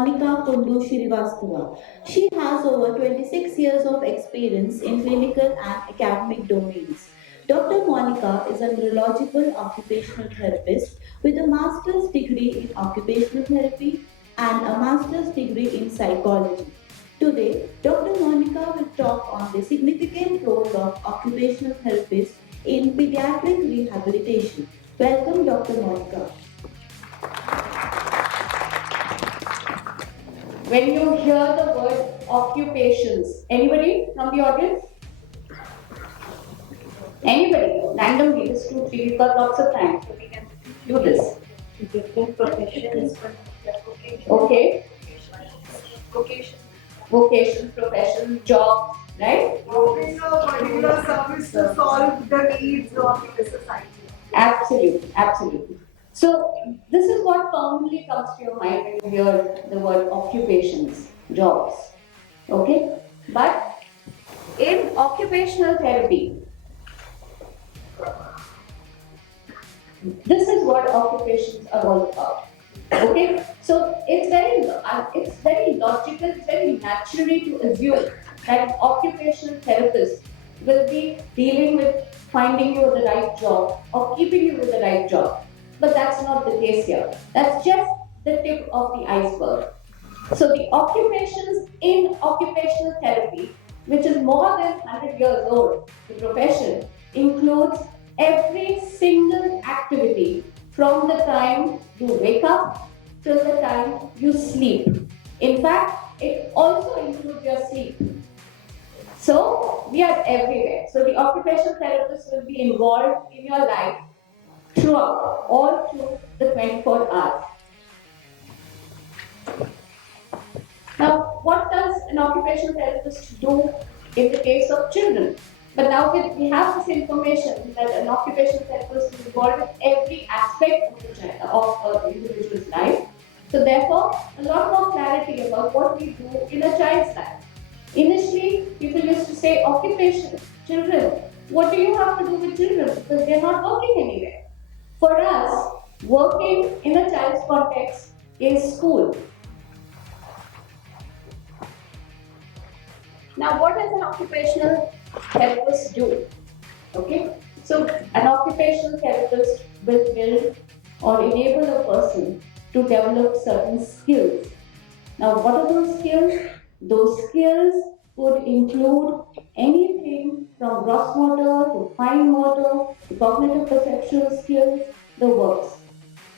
Monika Shrivastava. She has over 26 years of experience in clinical and academic domains. Dr. Monika is a neurological occupational therapist with a master's degree in occupational therapy and a master's degree in psychology. Today, Dr. Monika will talk on the significant role of occupational therapists in pediatric rehabilitation. Welcome, Dr. Monika. When you hear the word occupations, anybody from the audience? Anybody? Randomly, just 2, 3, we've got lots of time, so we can do this. Different professions. Okay. Vocation. Profession, jobs, right? Offering a particular service to solve the needs of the society. Absolutely. So this is what commonly comes to your mind when you hear the word occupations, jobs. Okay? But in occupational therapy, this is what occupations are all about. Okay? So it's very logical, it's very natural to assume that an occupational therapist will be dealing with finding you the right job or keeping you with the right job. But that's not the case here. That's just the tip of the iceberg. So the occupations in occupational therapy, which is more than 100 years old, the profession includes every single activity from the time you wake up till the time you sleep. In fact, it also includes your sleep. So we are everywhere. So the occupational therapist will be involved in your life throughout, all through the 24 hours. Now, what does an occupational therapist do in the case of children? But now we have this information that an occupational therapist is involved in every aspect of the individual's life. So therefore, a lot more clarity about what we do in a child's life. Initially, people used to say occupation, children. What do you have to do with children? Because they're not working anywhere. For us, working in a child's context is school. Now, what does an occupational therapist do? Okay, so an occupational therapist will build or enable a person to develop certain skills. Now, what are those skills? Those skills would include anything from gross motor to fine motor to cognitive perceptual skills, the works.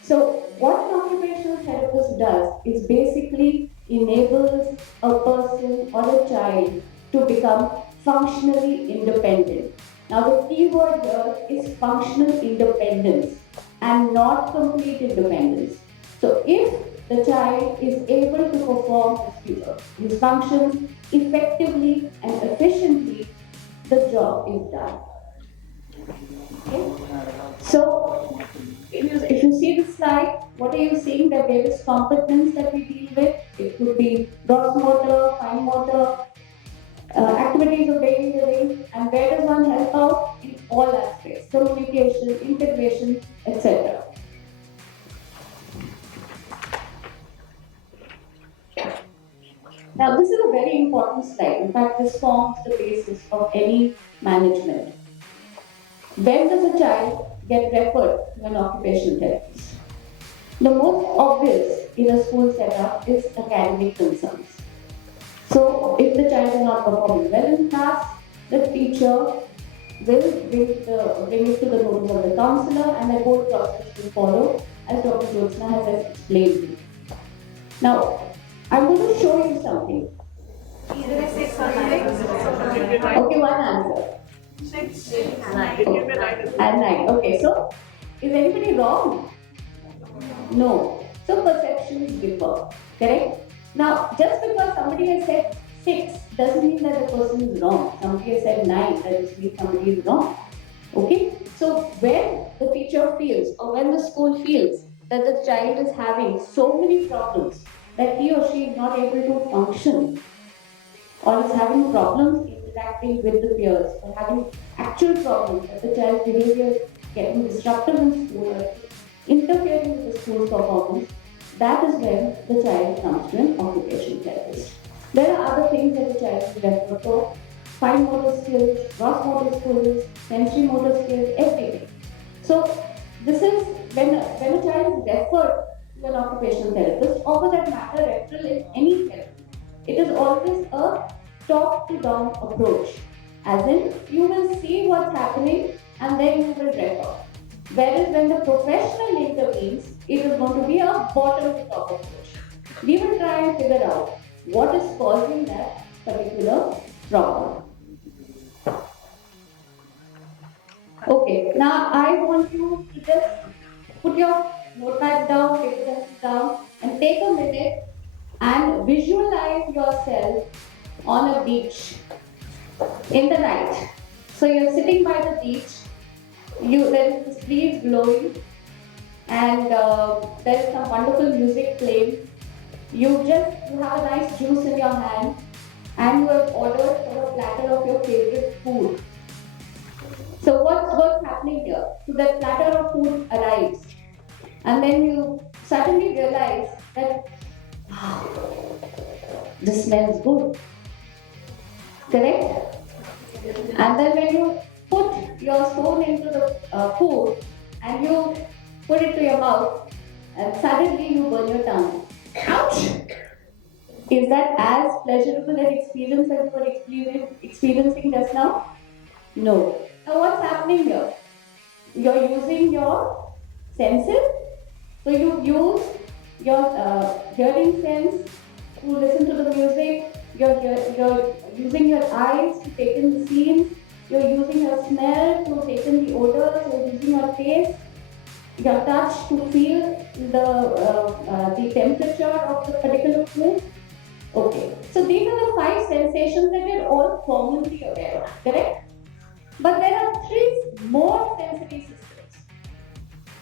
So, what an occupational therapist does is basically enables a person or a child to become functionally independent. Now, the key word here is functional independence and not complete independence. So, if the child is able to perform his functions effectively and efficiently, the job is done. Okay? So, if you see the slide, what are you seeing? The various competence that we deal with. It could be gross motor, fine motor, activities of daily living, and where does one help out? In all aspects, communication, integration, etc. Now, this is a very important slide. In fact, this forms the basis of any management. When does a child get referred to an occupational therapist? The most obvious in a school setup is academic concerns. So, if the child is not performing well in class, the teacher will bring it to the notice of the counselor, and the whole process will follow, as Dr. Jyotsna has explained. Now, I'm going to show you something. Either 6 or 9. Okay, one answer. 6 and 9. Okay, so is anybody wrong? No. So perceptions differ. Correct? Now, just because somebody has said 6 doesn't mean that the person is wrong. Somebody has said 9, that just means somebody is wrong. Okay? So when the teacher feels or when the school feels that the child is having so many problems that he or she is not able to function or is having problems interacting with the peers or having actual problems that the child's behavior is getting disruptive in school or interfering with the school's performance, that is when the child comes to an occupational therapist. There are other things that the child is referred for: fine motor skills, gross motor skills, sensory motor skills, everything. So this is when a child is referred to an occupational therapist, or for that matter, referral in any therapy. It is always a top-to-down approach, as in you will see what's happening and then you will refer. Whereas when the professional intervenes, it is going to be a bottom-to-top approach. We will try and figure out what is causing that particular problem. Okay, now I want you to just put your notepad down, take your pencil down, and take a minute and visualize yourself on a beach in the night. So you're sitting by the beach, there is this breeze blowing, and there is some wonderful music playing. You have a nice juice in your hand, and you have ordered for a platter of your favorite food. So what's happening here? So that platter of food arrives, and then you suddenly realize that this smells good. Correct? And then when you put your spoon into the food and you put it to your mouth, and suddenly you burn your tongue. Ouch! Is that as pleasurable an experience as you were experiencing just now? No. Now what's happening here? You're using your senses. So you use your hearing sense to listen to the music. You're using your eyes to take in the scenes. You're using your smell to take in the odors. You're using your taste, your touch to feel the temperature of the particular food. Okay. So these are the 5 sensations that we're all commonly aware of. Correct? But there are 3 more sensory systems,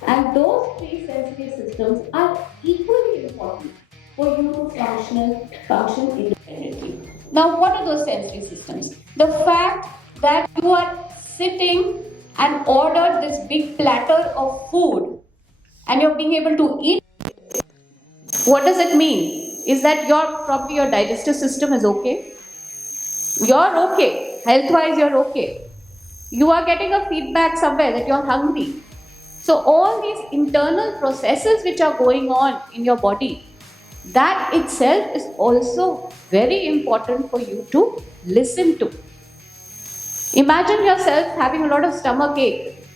and those 3 sensory systems are equally important for you to function independently. Now, what are those sensory systems? The fact that you are sitting and ordered this big platter of food and you're being able to eat, what does it mean? Is that probably your digestive system is okay? You're okay. Health-wise, you're okay. You are getting a feedback somewhere that you're hungry. So all these internal processes which are going on in your body, that itself is also very important for you to listen to. Imagine yourself having a lot of stomach ache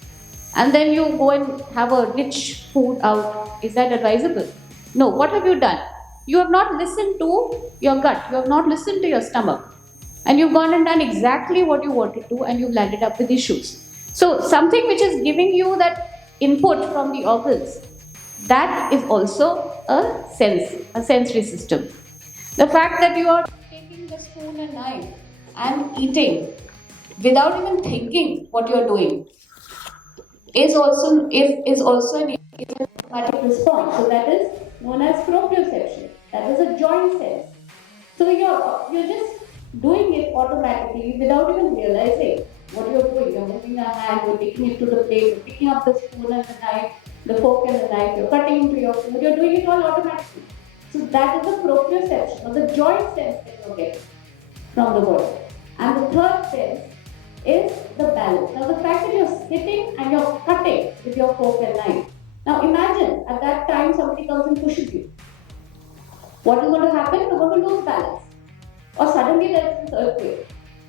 and then you go and have a rich food out. Is that advisable? No. What have you done? You have not listened to your gut. You have not listened to your stomach. And you've gone and done exactly what you wanted to, and you've landed up with issues. So something which is giving you that input from the organs, that is also a sensory system. The fact that you are taking the spoon and knife and eating without even thinking what you are doing is also an automatic response. So that is known as proprioception. That is a joint sense. So you're just doing it automatically without even realizing what you're doing. You're moving your hand, you're taking it to the plate, you're picking up the spoon and the knife, the fork and the knife, you're cutting into your food, you're doing it all automatically. So that is the proprioception, or the joint sense that you're getting from the body. And the third sense is the balance. Now the fact that you're sitting and you're cutting with your fork and knife. Now imagine at that time somebody comes and pushes you. What is going to happen? You're going to lose balance. Or suddenly there is this earthquake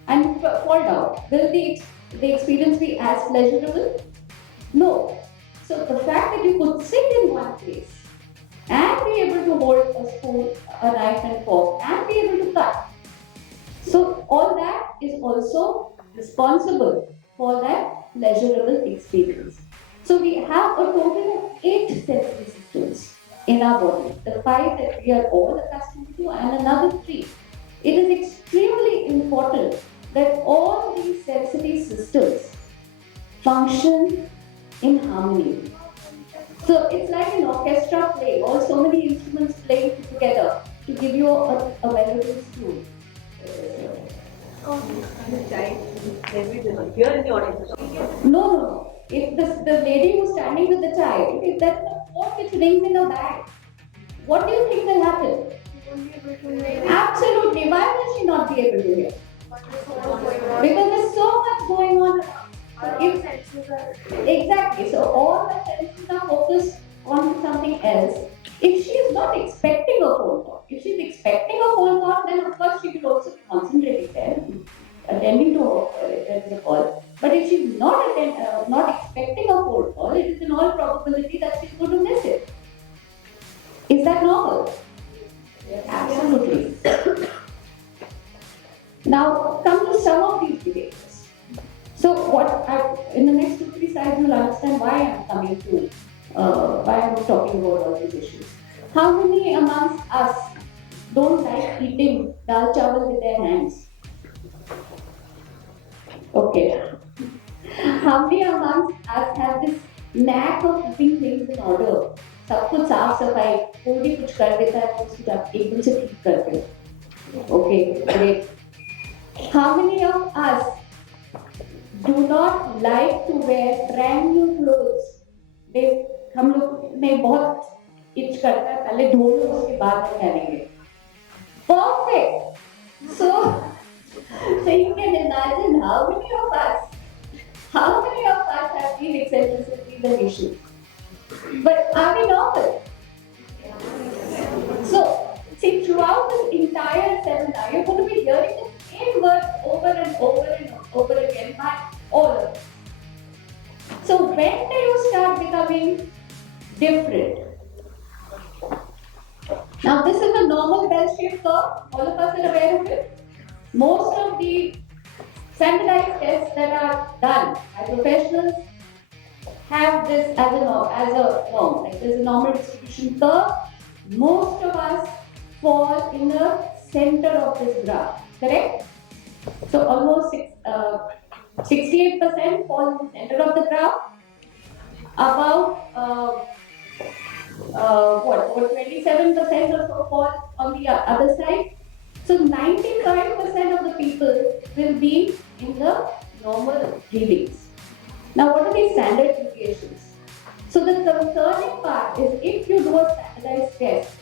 and you fall down. Will the experience be as pleasurable? No. So the fact that you could sit in one place and be able to hold a spoon, a knife and fork, and be able to cut. So all that is also responsible for that pleasurable experience. So we have a total of 8 sensory systems in our body. The 5 that we are all accustomed to, and another 3. It is extremely important that all these sensory systems function in harmony. So it's like an orchestra playing, or so many instruments playing together to give you a melodious tune. Here in the audience. No. If the lady who's standing with the child, if that's the fork, it's rings in a bag. what do you think will happen? Absolutely. Why will she not be able to hear? Because there's so much going on. Exactly. So all the senses are focused on something else. If she is not expecting a phone call, if she's expecting a phone call, then of course she will also be concentrating there, attending to the call. But if she's not expecting a phone call, it is in all probability that she's going to miss it. Is that normal? Yes. Absolutely. Now come to some of these behaviors. So in the next 2-3 slides you'll understand why I'm coming to, why I'm talking about all these issues. How many amongst us don't like eating dal chawal with their hands? Okay. How many amongst us have this knack of keeping things in order? सब कुछ साफ सफाई कोई भी कुछ कर देता है तो उसको आप एकदम से ठीक करते हो. Okay, great. How many of us do not like to wear brand new clothes? हम लोग में बहुत इच करता है पहले धो लो उसके बाद में पहनेंगे. Perfect. So you can imagine how many of us have these eccentricities and issues. But are we normal? So see, throughout this entire seminar, you're going to be hearing the same word over and over and over again by all of us. So when do you start becoming different? Now this is a normal bell-shaped curve. All of us are aware of it. Most of the standardized tests that are done by professionals have this as a norm. Like there's a normal distribution curve. Most of us fall in the center of this graph. Correct? So almost 68% fall in the center of the graph. About 27% or so fall on the other side. So 95% of the people will be in the normal readings. Now what are these standard deviations? So the concerning part is if you do a standardized test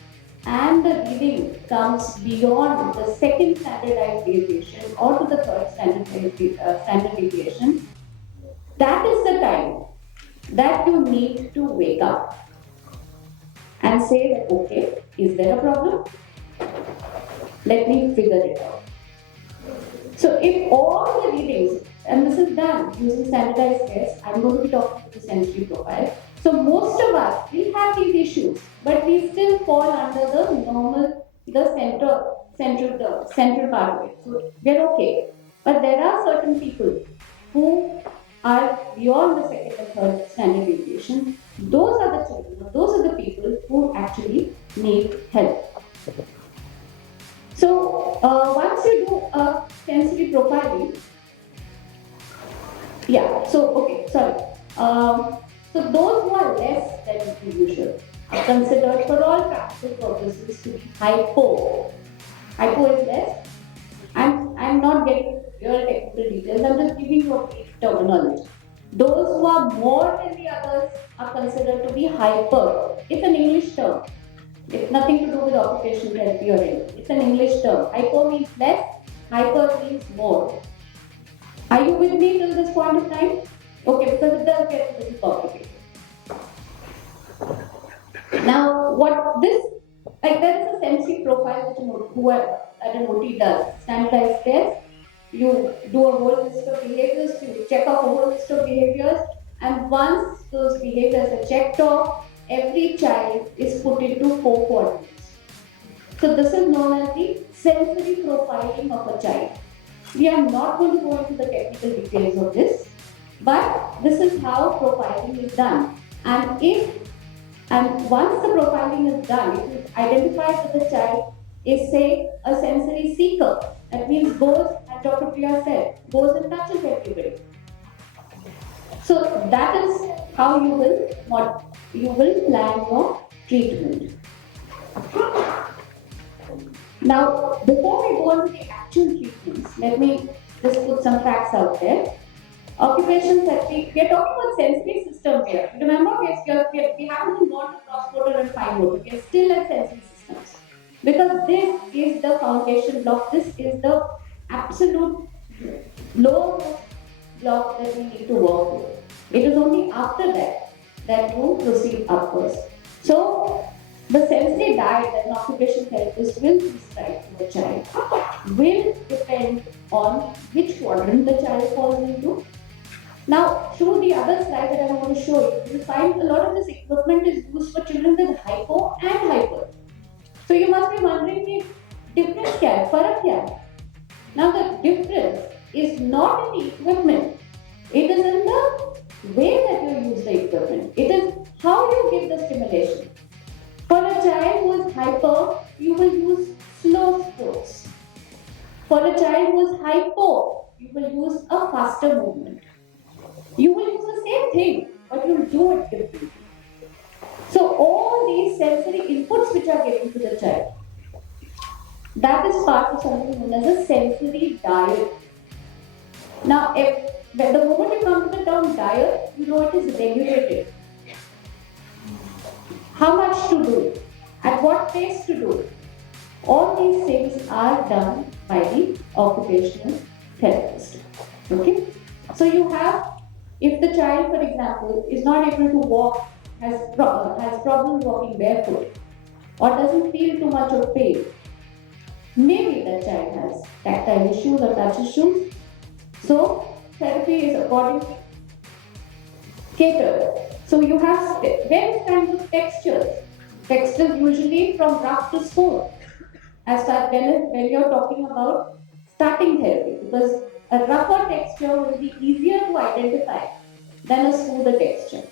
and the reading comes beyond the second standardized deviation or to the third standard deviation, that is the time that you need to wake up and say that, okay, is there a problem? Let me figure it out. So if all the readings, and this is done using standardized tests, I'm going to be talking about the sensory profile. So most of us, we have these issues, but we still fall under the normal, the central part of it. So we're okay. But there are certain people who are beyond the second and third standard deviation. Those are the children, those are the people who actually need help. So once you do a sensory profiling, so those who are less than the usual are considered for all practical purposes to be hypo. Hypo is less. I'm not getting real technical details, I'm just giving you a brief terminology. Those who are more than the others are considered to be hyper. It's an English term. It's nothing to do with occupational therapy or anything. It's an English term. Hypo means less, hyper means more. Are you with me till this point of time? Okay, because it does get a little complicated. Now, there is a sensory profile that an OT does. Standardized test. You do a whole list of behaviors, you check off a whole list of behaviors, and once those behaviors are checked off, every child is put into 4 quadrants. So this is known as the sensory profiling of a child. We are not going to go into the technical details of this, but this is how profiling is done. And once the profiling is done, it is identified that the child is, say, a sensory seeker. That means goes, as Dr. Priya said, goes and touches everybody. So that is how you will plan your treatment. Now, before we go on to the actual treatments, let me just put some facts out there. Occupational therapy, we are talking about sensory system here. Remember, we haven't even gone to cross-motor and fine motor. We are still at sensory systems. Because this is the foundation block, this is the absolute lowermost block that we need to work with. It is only after that that you proceed upwards. So, the sensory diet that an occupational therapist will prescribe to a child will depend on which quadrant the child falls into. Now, through the other slide that I want to show you, you will find a lot of this equipment is used for children with hypo and hyper. So you must be wondering if difference क्या है, फर्क क्या है? Now the difference is not in the equipment, it is in the way that you use the equipment. It is how you give the stimulation. For a child who is hyper, you will use slow strokes. For a child who is hypo, you will use a faster movement. You will use the same thing, but you will do it differently. So all these sensory inputs which are given to the child, that is part of something known as a sensory diet. Now, when the moment you come to the term diet, you know it is regulated. How much to do, at what pace to do. All these things are done by the occupational therapist. Okay? So you have, if the child, for example, is not able to walk, has problems walking barefoot, or doesn't feel too much of pain, maybe the child has tactile issues or touch issues. So therapy is accordingly catered. So you have various kinds of textures. Textures usually from rough to smooth. As far when you're talking about starting therapy, because a rougher texture will be easier to identify than a smoother texture.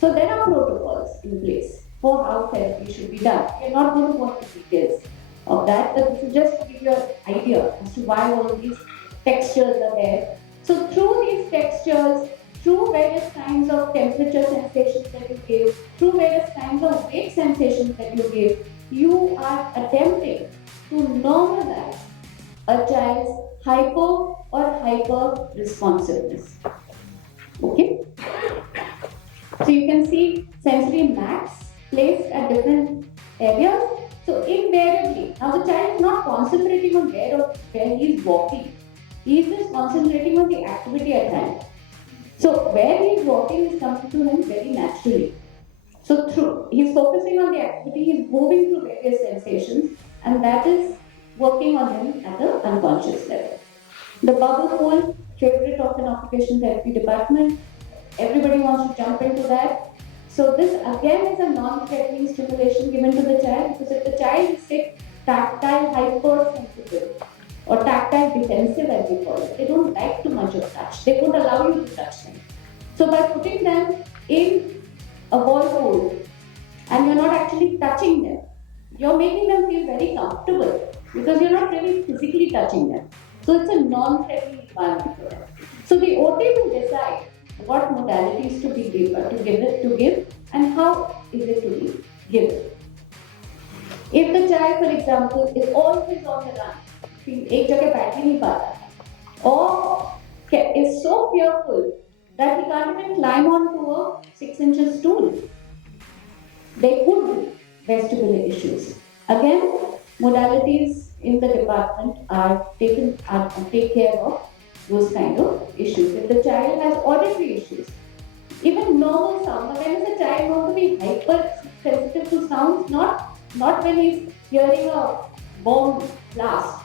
So there are protocols in place for how therapy should be done. We're not going to go into details of that, but this is just to give you an idea as to why all of these textures are there. So through these textures, through various kinds of temperature sensations that you give, through various kinds of weight sensations that you give, you are attempting to normalize a child's hypo or hyper responsiveness. Okay? So you can see sensory maps placed at different areas. So invariably, now the child is not concentrating on where he is walking. He is just concentrating on the activity at hand. So where he is walking is coming to him very naturally. So through he is focusing on the activity, he is moving through various sensations, and that is working on him at the unconscious level. The bubble pool, favorite of an occupational therapy department. Everybody wants to jump into that. So this again is a non-threatening stimulation given to the child, because if the child is sick, tactile hypersensitive or tactile defensive as we call it, they don't like too much of touch. They won't allow you to touch them. So by putting them in a ball pool and you're not actually touching them, you're making them feel very comfortable because you're not really physically touching them. So it's a non-threatening environment for them. So the OT will decide what modalities to give and how is it to be given. If the child, for example, is always on the run, एक जगह बैठ ही नहीं पाता, or is so fearful that he can't even climb onto a 6-inch stool, there could be vestibular issues. Again, modalities in the department are take care of those kind of issues. If the child has auditory issues, even normal sound. Now, when is a child going to be hyper sensitive to sounds? Not when he's hearing a bomb blast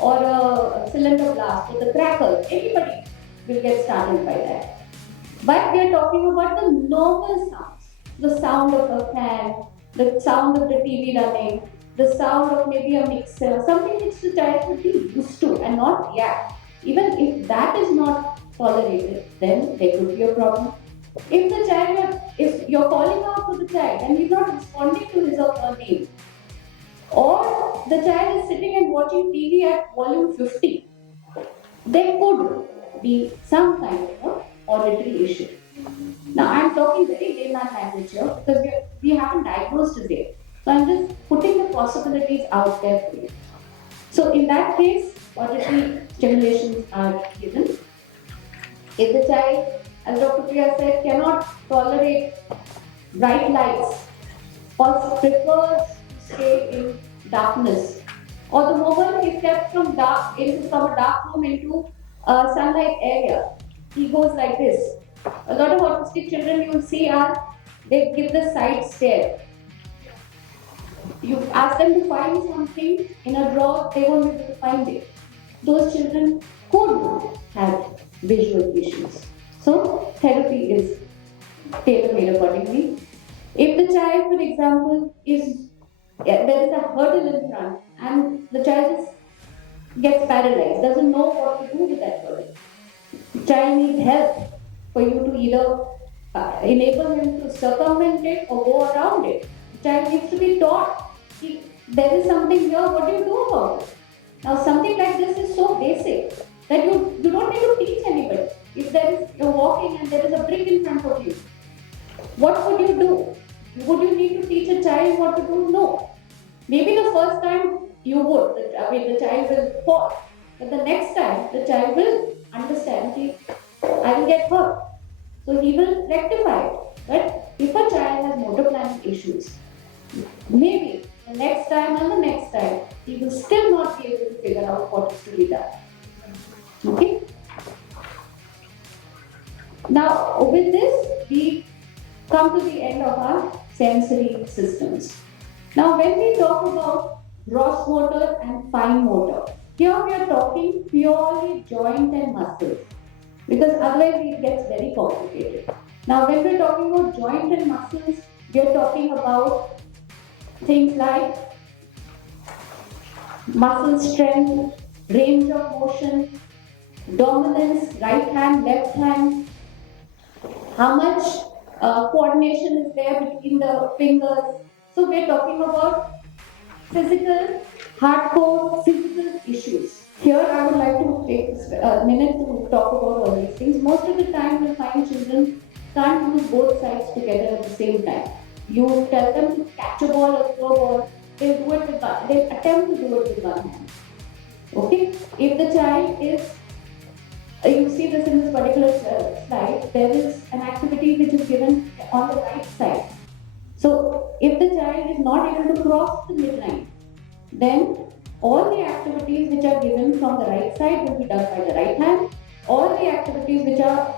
or a cylinder blast or the crackle. Anybody will get startled by that. But we are talking about the normal sounds. The sound of a fan, the sound of the TV running, the sound of maybe a mixer, something which the child would be used to and not react. Even if that is not tolerated, then there could be a problem. If the child, if you're calling out to the child and he's not responding to his or her name, or the child is sitting and watching TV at volume 50, there could be some kind of auditory issue. Now, I'm talking very layman language here because we haven't diagnosed it yet. So, I'm just putting the possibilities out there for you. So, in that case, auditory stimulations are given. If the child, as Dr. Priya said, cannot tolerate bright lights or prefers to stay in darkness, or the moment is kept from a dark room into a sunlight area, he goes like this. A lot of autistic children you will see are they give the side stare. You ask them to find something in a drawer, they won't be able to find it. Those children could have visual issues. So therapy is tailor-made accordingly. If the child, for example, is there is a hurdle in front and the child gets paralyzed, doesn't know what to do with that hurdle. The child needs help for you to either enable him to circumvent it or go around it. The child needs to be taught. There is something here, what do you do about it? Now, something like this is so basic that you don't need to teach anybody. If you're walking and there is a brick in front of you, what would you do? Would you need to teach a child what to do? No. Maybe the first time you would. The child will fall. But the next time, the child will understand, "Okay, I will get hurt." So he will rectify it. But if a child has motor planning issues, maybe the next time and the next time, he will still not be able to figure out what is to be done. Okay? Now, with this, we come to the end of our sensory systems. Now, when we talk about gross motor and fine motor, here we are talking purely joint and muscles because otherwise it gets very complicated. Now, when we're talking about joint and muscles, we are talking about things like muscle strength, range of motion, dominance, right hand, left hand, how much coordination is there between the fingers. So we're talking about physical, hardcore physical issues. Here I would like to take a minute to talk about all these things. Most of the time you'll find children can't do both sides together at the same time. You tell them to catch a ball or throw a ball, they'll attempt to do it with one hand. Okay? If the child is you see this in this particular slide, there is an activity which is given on the right side. So, if the child is not able to cross the midline, then all the activities which are given from the right side will be done by the right hand. All the activities which are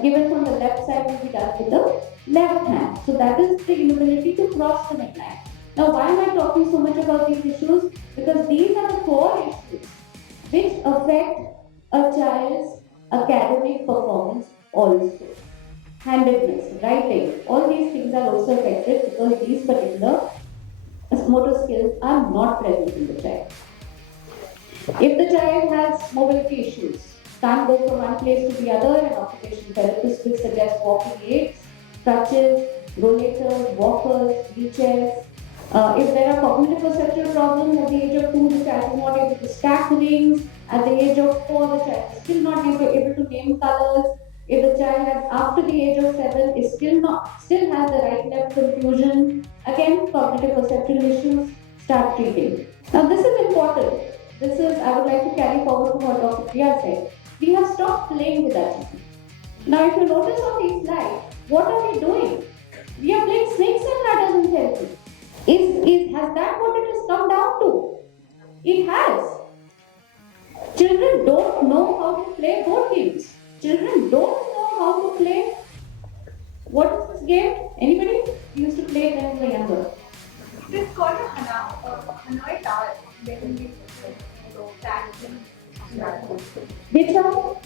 given from the left side will be done with the left hand. So, that is the inability to cross the midline. Now, why am I talking so much about these issues? Because these are the core issues which affect a child's academic performance also. Handedness, writing, all these things are also affected because these particular motor skills are not present in the child. If the child has mobility issues, can't go from one place to the other, an occupational therapist will suggest walking aids, crutches, rollators, walkers, wheelchairs. If there are cognitive perceptual problems at the age of 2, the child is not able to stack rings. At the age of 4, the child is still not able to name colors. If the child has after the age of 7 is still has the right left confusion, again cognitive perceptual issues, start treating. Now this is important. I would like to carry forward to what Dr. Priya said. We have stopped playing with that. Now if you notice on these slides, what are we doing? We are playing snakes and ladders in therapy. Has that what it has come down to? It has. Children don't know how to play board games. Children don't know how to play. What is this game? Anybody? We used to play it when we were younger. It is called a Hanoi Tower. Which one?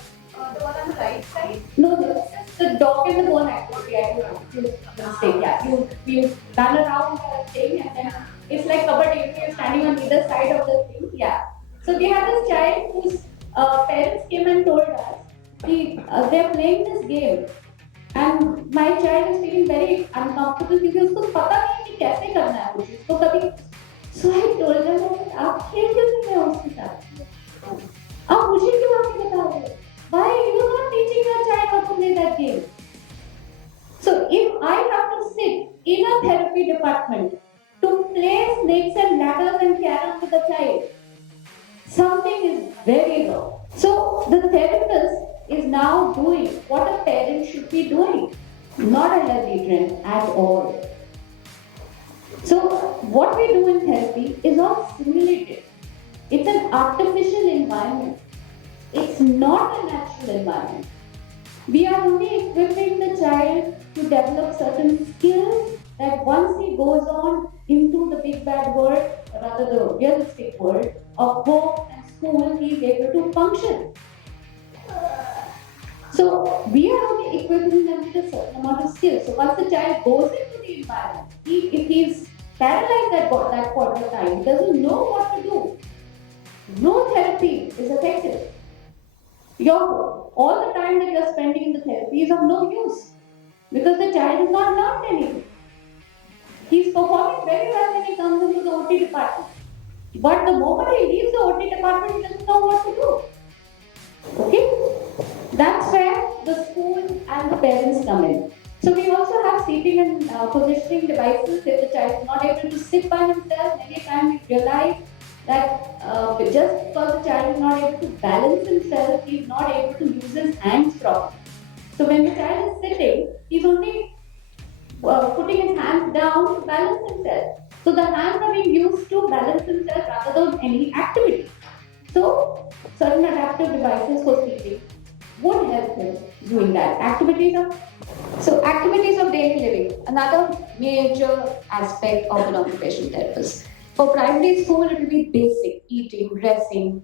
The one on the right side. No, the dog and the bone activity. I don't know. Yeah, you run around the thing and then it's like kabaddi. You're standing on either side of the thing. Yeah. So we have this child whose parents came and told us they're playing this game and my child is feeling very uncomfortable because उसको पता नहीं कि कैसे करना है कुछ इसको कभी. So I told them आप खेल क्यों नहीं रहे हो उसके साथ? आप मुझे क्यों आके बता रहे हो? Why you are not teaching your child how to play that game? So if I have to sit in a therapy department to play snakes and ladders and carrom with a child, something is very wrong. So the therapist is now doing what a parent should be doing. Not a healthy trend at all. So, what we do in therapy is all simulated. It's an artificial environment. It's not a natural environment. We are only equipping the child to develop certain skills that once he goes on into the big bad world, or rather the realistic world of home and school, he is able to function. So we are only equipping them with a certain amount of skills. So once the child goes into the environment, if he is paralyzed at that point of time, he doesn't know what to do. No therapy is effective. All the time that you're spending in the therapy is of no use because the child has not learned anything. He's performing very well when he comes into the OT department. But the moment he leaves the OT department, he doesn't know what to do. Okay? That's where the school and the parents come in. So we also have seating and positioning devices. If the child is not able to sit by himself, many times we realize that just because the child is not able to balance himself, he is not able to use his hands properly. So when the child is sitting, he's only putting his hands down to balance himself. So the hands are being used to balance himself rather than any activity. So certain adaptive devices for sleeping would help him doing that. Activities of daily living, another major aspect of an occupational therapist. For primary school, it will be basic eating, dressing,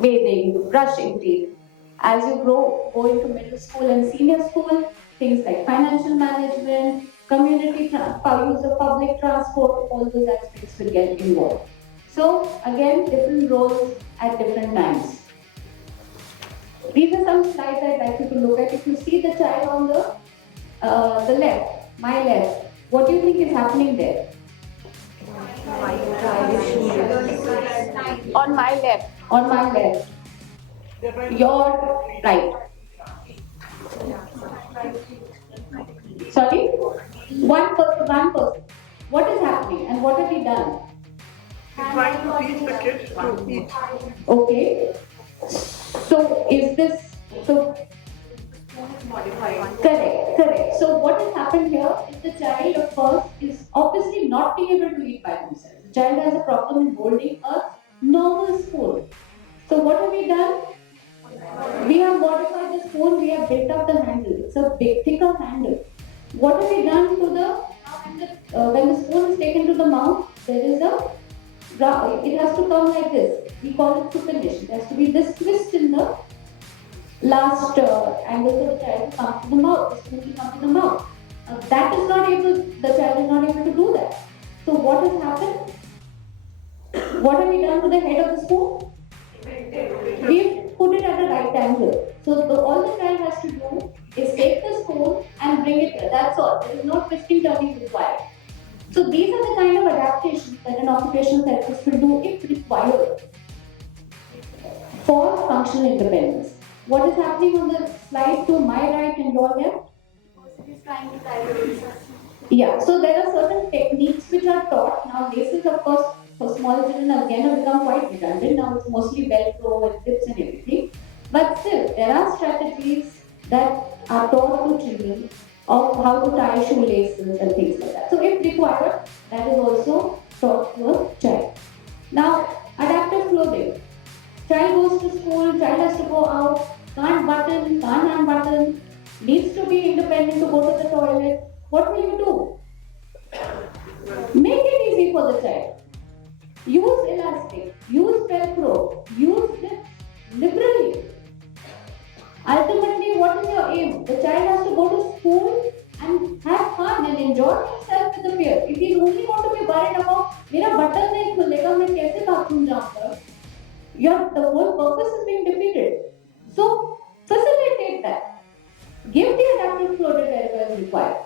bathing, brushing teeth. As you go into middle school and senior school, things like financial management, use of public transport, all those aspects will get involved. So again, different roles at different times. These are some slides I'd like you to look at. If you see the child on the left, my left, what do you think is happening there? On my left, your right. Sorry? One person. What is happening and what have we done? Trying to teach the kid to eat. Okay. So is this so? Correct. So what has happened here is the child, of course, is obviously not being able to eat by himself. The child has a problem in holding a normal spoon. So what have we done? We have modified the spoon. We have built up the handle. It's a big, thicker handle. What have we done to when the spoon is taken to the mouth? There is it has to come like this. We call it to finish. It has to be this twist in the last angle for the child to come to the mouth, the spoon to come to the mouth. The child is not able to do that. So what has happened? What have we done to the head of the spoon? We've put it at a right angle. So all the child has to do is take the spoon and bring it there. That's all. There is no twisting turning required. So these are the kind of adaptations that an occupational therapist will do if required for functional independence. What is happening on the slide to my right and your left? Yeah, so there are certain techniques which are taught. Now this is of course for small children again have become quite redundant. Now it's mostly Velcro and tips and everything. But still, there are strategies that are taught to children of how to tie shoelaces and things like that. So if required, that is also taught to a child. Now, adaptive clothing. Child goes to school, child has to go out, can't unbutton, needs to be independent to go to the toilet. What will you do? Make it easy for the child. Use elastic, use Velcro, use lips liberally. Ultimately, what is your aim? The child has to go to school and have fun and enjoy himself with the peer. If he only want to be worried about, मेरा button नहीं खुलेगा, मैं कैसे bathroom जाऊँगा? The whole purpose is being defeated. So facilitate that. Give the adaptive flow wherever is required.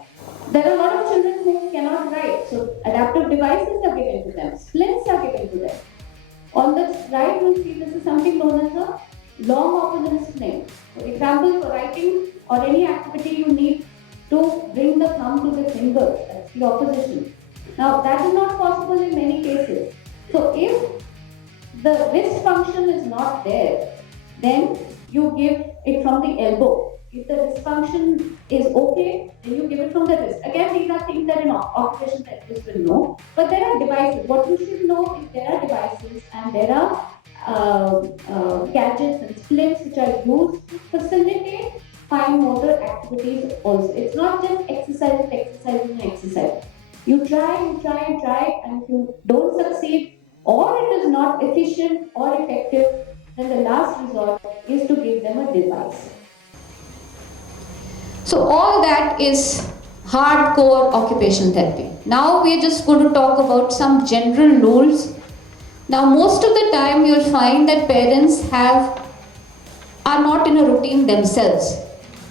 There are a lot of children who cannot write, so adaptive devices are given to them. Splints are given to them. On the right, we'll see this is something known as a long opposition splint. For example, for writing or any activity, you need to bring the thumb to the fingers. That's the opposition. Now, that is not possible in many cases. So, if the wrist function is not there, then you give it from the elbow. If the dysfunction is okay, then you give it from the wrist. Again, these are things that an occupational therapist will know. But there are devices. What you should know is there are devices and there are gadgets and splints which are used to facilitate fine motor activities also. It's not just exercise. You try, and if you don't succeed or it is not efficient or effective, then the last resort is to give them a device. So all that is hardcore occupational therapy. Now we are just going to talk about some general rules. Now most of the time you'll find that parents are not in a routine themselves.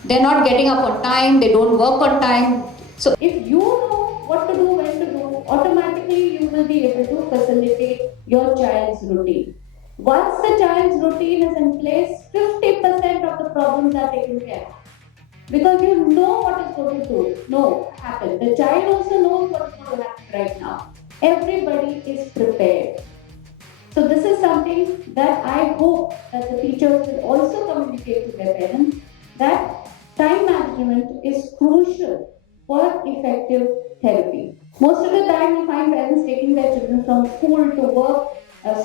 They're not getting up on time, they don't work on time. So if you know what to do, when to do, automatically you will be able to facilitate your child's routine. Once the child's routine is in place, 50% of the problems are taken care of. Because you know what is going to happen. The child also knows what is going to happen right now. Everybody is prepared. So this is something that I hope that the teachers will also communicate to their parents, that time management is crucial for effective therapy. Most of the time you find parents taking their children from school to work,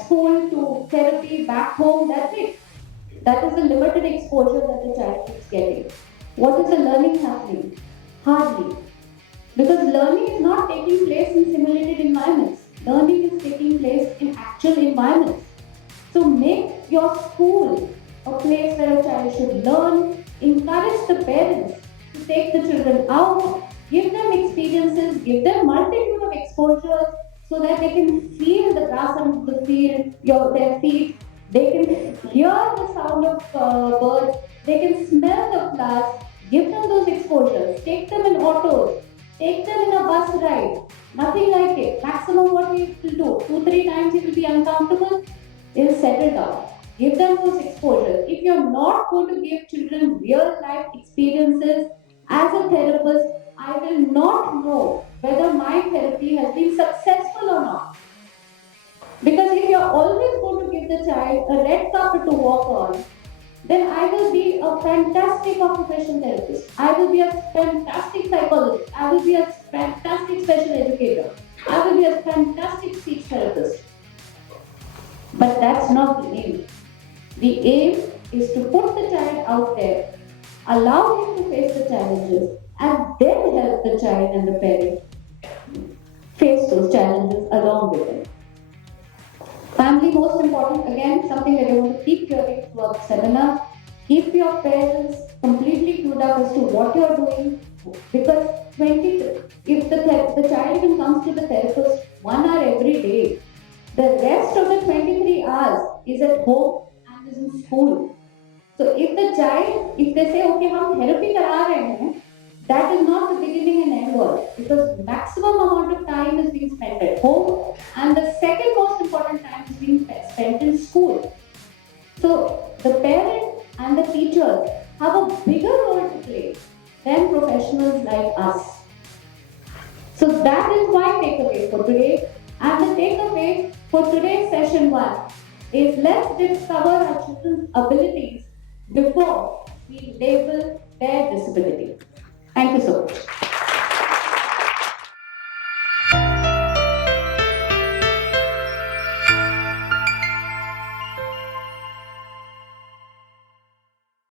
school to therapy, back home, that's it. That is the limited exposure that the child keeps getting. What is the learning happening? Hardly. Because learning is not taking place in simulated environments. Learning is taking place in actual environments. So make your school a place where a child should learn. Encourage the parents to take the children out, give them experiences, give them multitude of exposures so that they can feel the grass on the field, their feet. They can hear the sound of birds. They can smell the flowers. Give them those exposures. Take them in autos. Take them in a bus ride. Nothing like it. Maximum what we will do, 2-3 times it will be uncomfortable. It will settle down. Give them those exposures. If you're not going to give children real life experiences as a therapist, I will not know whether my therapy has been successful or not. Because if you're always going to give the child a red carpet to walk on, then I will be a fantastic occupational therapist. I will be a fantastic psychologist. I will be a fantastic special educator. I will be a fantastic speech therapist. But that's not the aim. The aim is to put the child out there, allow him to face the challenges, and then help the child and the parent face those challenges along with him. Family most important, again, something that I want to keep hearing throughout the seminar. Keep your parents completely clued up as to what you are doing, because if the child even comes to the therapist 1 hour every day, the rest of the 23 hours is at home and is in school. So if they say, okay, हम therapy करा रहे हैं, that is not the beginning and end all, because maximum amount of time is being spent at home and the second most important time is being spent in school. So the parent and the teachers have a bigger role to play than professionals like us. So that is my takeaway for today. And the takeaway for today's session 1 is let's discover our children's abilities before we label their disability. Thank you so much.